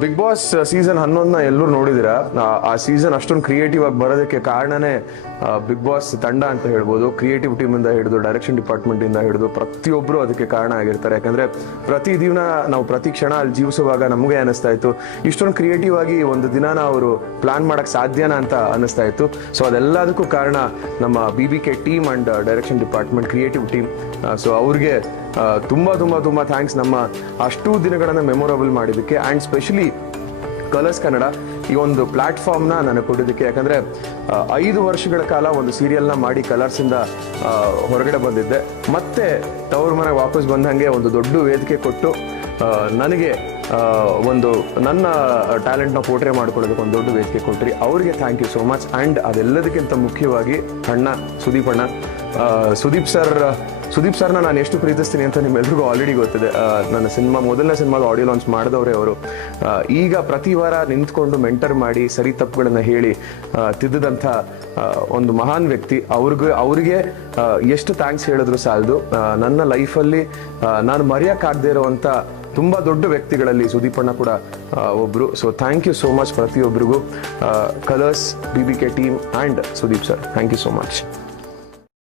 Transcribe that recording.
Big boss season ಹನ್ನೊಂದನ್ನ ಎಲ್ಲರೂ ನೋಡಿದಿರಾ ಆ season ಅಷ್ಟೊಂದು ಕ್ರಿಯೇಟಿವ್ ಆಗಿ ಬರೋದಕ್ಕೆ ಕಾರಣನೇ ಬಿಗ್ ಬಾಸ್ ತಂಡ ಅಂತ ಹೇಳ್ಬೋದು ಕ್ರಿಯೇಟಿವ್ ಟೀಮ್ ಇಂದ ಹಿಡಿದು ಡೈರೆಕ್ಷನ್ ಡಿಪಾರ್ಟ್ಮೆಂಟ್ ಇಂದ ಹಿಡಿದು ಪ್ರತಿಯೊಬ್ಬರು ಅದಕ್ಕೆ ಕಾರಣ ಆಗಿರ್ತಾರೆ. ಯಾಕಂದ್ರೆ ಪ್ರತಿ ದಿನ ನಾವು ಪ್ರತಿ ಕ್ಷಣ ಅಲ್ಲಿ ಜೀವಿಸುವಾಗ ನಮಗೆ ಅನಿಸ್ತಾ ಇತ್ತು. ಇಷ್ಟೊಂದು ಕ್ರಿಯೇಟಿವ್ ಆಗಿ ಒಂದು ದಿನಾನ ಅವರು ಪ್ಲಾನ್ ಮಾಡಕ್ ಸಾಧ್ಯನಾ ಅಂತ ಅನಿಸ್ತಾ ಇತ್ತು. ಸೊ ಅದೆಲ್ಲದಕ್ಕೂ ಕಾರಣ ನಮ್ಮ B B K team and direction department creative team so ಅವ್ರಿಗೆ ತುಂಬಾ ತುಂಬಾ ತುಂಬಾ ಥ್ಯಾಂಕ್ಸ್ ನಮ್ಮ ಅಷ್ಟು ದಿನಗಳನ್ನ ಮೆಮೊರಬಲ್ ಮಾಡಿದ್ದಕ್ಕೆ ಆ್ಯಂಡ್ ಸ್ಪೆಷಲಿ ಕಲರ್ಸ್ ಕನ್ನಡ ಈ ಒಂದು ಪ್ಲಾಟ್ಫಾರ್ಮ್ನ ನನಗೆ ಕೊಟ್ಟಿದ್ದಕ್ಕೆ, ಯಾಕಂದರೆ ಐದು ವರ್ಷಗಳ ಕಾಲ ಒಂದು ಸೀರಿಯಲ್ನ ಮಾಡಿ ಕಲರ್ಸಿಂದ ಹೊರಗಡೆ ಬಂದಿದ್ದೆ. ಮತ್ತೆ ತವ್ರ ಮನೆಗೆ ವಾಪಸ್ ಬಂದಂಗೆ ಒಂದು ದೊಡ್ಡ ವೇದಿಕೆ ಕೊಟ್ಟು ನನಗೆ ಒಂದು ನನ್ನ ಟ್ಯಾಲೆಂಟ್ನ ಪೋಟ್ರೆ ಮಾಡ್ಕೊಳ್ಳೋದಕ್ಕೆ ಒಂದು ದೊಡ್ಡ ವೇದಿಕೆ ಕೊಟ್ಟರಿ. ಅವರಿಗೆ thank you so much and ಅದೆಲ್ಲದಕ್ಕಿಂತ ಮುಖ್ಯವಾಗಿ ಅಣ್ಣ ಸುದೀಪ್ ಅಣ್ಣ ಸುದೀಪ್ ಸರ್, ಸುದೀಪ್ ಸರ್ನ ನಾನು ಎಷ್ಟು ಪ್ರೀತಿಸ್ತೀನಿ ಅಂತ ನಿಮ್ಮೆಲ್ರಿಗೂ ಆಲ್ರೆಡಿ ಗೊತ್ತಿದೆ. ನನ್ನ ಸಿನಿಮಾ, ಮೊದಲನೇ ಸಿನಿಮಾದ ಆಡಿಯೋ ಲಾಂಚ್ ಮಾಡಿದವರೇ ಅವರು. ಈಗ ಪ್ರತಿ ವಾರ ನಿಂತ್ಕೊಂಡು ಮೆಂಟರ್ ಮಾಡಿ, ಸರಿ ತಪ್ಪುಗಳನ್ನ ಹೇಳಿ ತಿದ್ದಂಥ ಒಂದು ಮಹಾನ್ ವ್ಯಕ್ತಿ. ಅವ್ರಿಗೆ, ಅವರಿಗೆ ಎಷ್ಟು ಥ್ಯಾಂಕ್ಸ್ ಹೇಳಿದ್ರು ಸಾಲದು. ನನ್ನ ಲೈಫಲ್ಲಿ ನಾನು ಮರೆಯೋಕ್ಕಾಗದೇ ಇರುವಂಥ ತುಂಬ ದೊಡ್ಡ ವ್ಯಕ್ತಿಗಳಲ್ಲಿ ಸುದೀಪಣ್ಣ ಕೂಡ ಒಬ್ಬರು so thank you so much ಪ್ರತಿಯೊಬ್ಬರಿಗೂ Colors B B K team and Sudeep sir thank you so much